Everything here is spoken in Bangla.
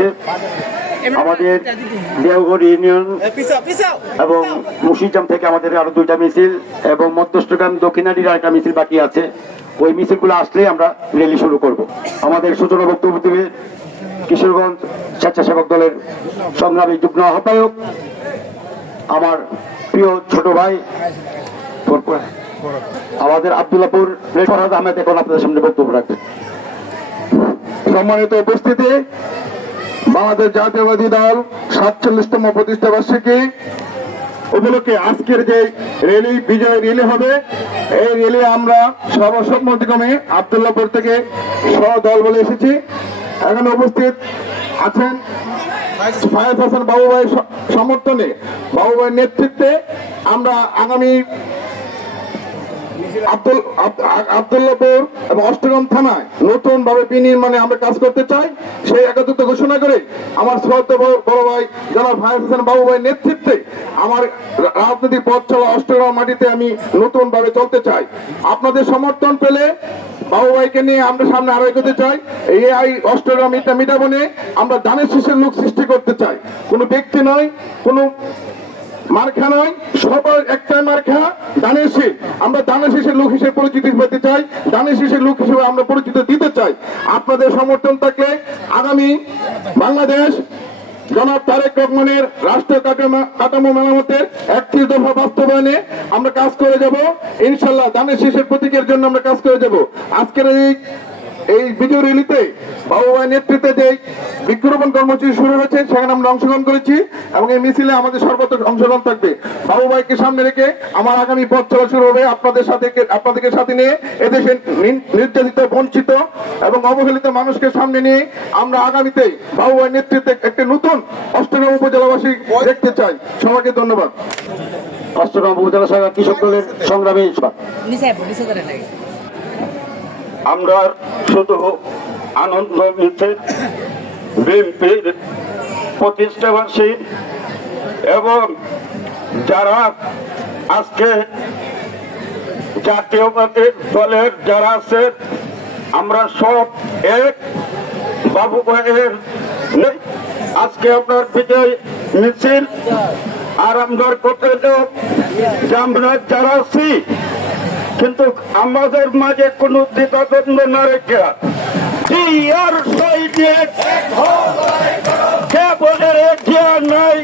হচ্ছে আমাদের দেওঘর ইউনিয়ন এবং মুর্শিদজাম থেকে আমাদের আরো 2টা মিছিল এবং মধ্যস্থগ্রাম দক্ষিণাটির আরেকটা মিছিল বাকি আছে। ওই মিছিলগুলো আসলে আমরা র্যালি শুরু করব। আমাদের সূচনা বক্তব্য দেবে কিশোরগঞ্জ স্বেচ্ছাসেবক দলের সংগ্রামী যুগ্ম আহ্বায়ক আমার প্রিয় ছোট ভাই আমাদের আব্দুল্লাহপুর ফরহাদ আহমেদ এখন আপনাদের সামনে বক্তব্য রাখবেন। সম্মানিত উপস্থিতি, বাংলাদেশ জাতীয়বাদী দল 47তম প্রতিষ্ঠা বার্ষিকী উপলক্ষে আজকের যে র্যালি, বিজয় র্যালি হবে, এই র্যালি আমরা সর্বসম্মতিক্রমে আব্দুল্লাহপুর থেকে দল বলে এসেছি। এখানে উপস্থিত আছেন ফায়াজ হাসান বাবু ভাইয়ের সমর্থনে, বাবু ভাইয়ের নেতৃত্বে আমরা আগামী আব্দুল্লাহপুর এবং অষ্টগ্রাম থানায় নতুন ভাবে বিনির্মাণে আমরা কাজ করতে চাই। সেই একত্রিত ঘোষণা করে আমার শ্রদ্ধেয় বড় ভাই জনাব ফায়াজ হাসান বাবু ভাইয়ের নেতৃত্বে আমার রাজনৈতিক পথ চলা অষ্টগ্রাম মাটিতে আমি নতুন ভাবে চলতে চাই। আপনাদের সমর্থন পেলে বাবু ভাইকে নিয়ে আমরা সামনে আরো এগোতে চাই। এই অষ্টগ্রাম মিটাবনে আমরা দানের শীষের লোক সৃষ্টি করতে চাই। কোনো ব্যক্তি নয়, কোনো মার্কা নয়, সবার একটাই মার্কা দানের শীষ। আমরা দানের শীষের লোক হিসেবে পরিচিতি পেতে চাই, দানের শীষের লোক হিসেবে আমরা পরিচিতি দিতে চাই। আপনাদের সমর্থন থাকলে আগামী বাংলাদেশ জনাব তারেক রহমানের রাষ্ট্র কাঠামো মেরামতের 31 দফা বাস্তবায়নে আমরা কাজ করে যাব। ইনশাল্লাহ দানের শীষের প্রতীকের জন্য আমরা কাজ করে যাব। আজকের এই বিজয় র্যালিতে বাবু ভাইয়ের নেতৃত্বে যে বৃক্ষরোপণ কর্মসূচি শুরু হয়েছে সেখানে আমরা অংশগ্রহণ করেছি এবং এই মিছিলে আমাদের সর্বত্র অংশগ্রহণ থাকবে। বাবু ভাইকে সামনে রেখে আমার আগামী পথ চলা শুরু হবে। আপনাদেরকে সাথে নিয়ে এদেশে নির্যাতিত, বঞ্চিত এবং অবহেলিত মানুষকে সামনে নিয়ে আমরা আগামীতে বাবু ভাইয়ের নেতৃত্বে একটি নতুন অষ্টগ্রাম উপজেলাবাসী দেখতে চাই। সবাইকে ধন্যবাদ। অষ্টগ্রাম উপজেলা শাখা কৃষক দলের সংগ্রামী আমরা শুধু আনন্দ নিতে বিএনপির প্রতিষ্ঠাবার্ষিক এবং যারা আজকে জাতীয়বাদী দলের যারা আছে আমরা সব এক বাবু ভাইয়ের আজকে আপনার বিজয় মিছিল আর আমরা করতে যে আমরা যারা আছি কিন্তু আমাদের মাঝে কোন দ্বিধাদ্বন্দ্ব না রেখে আর নাই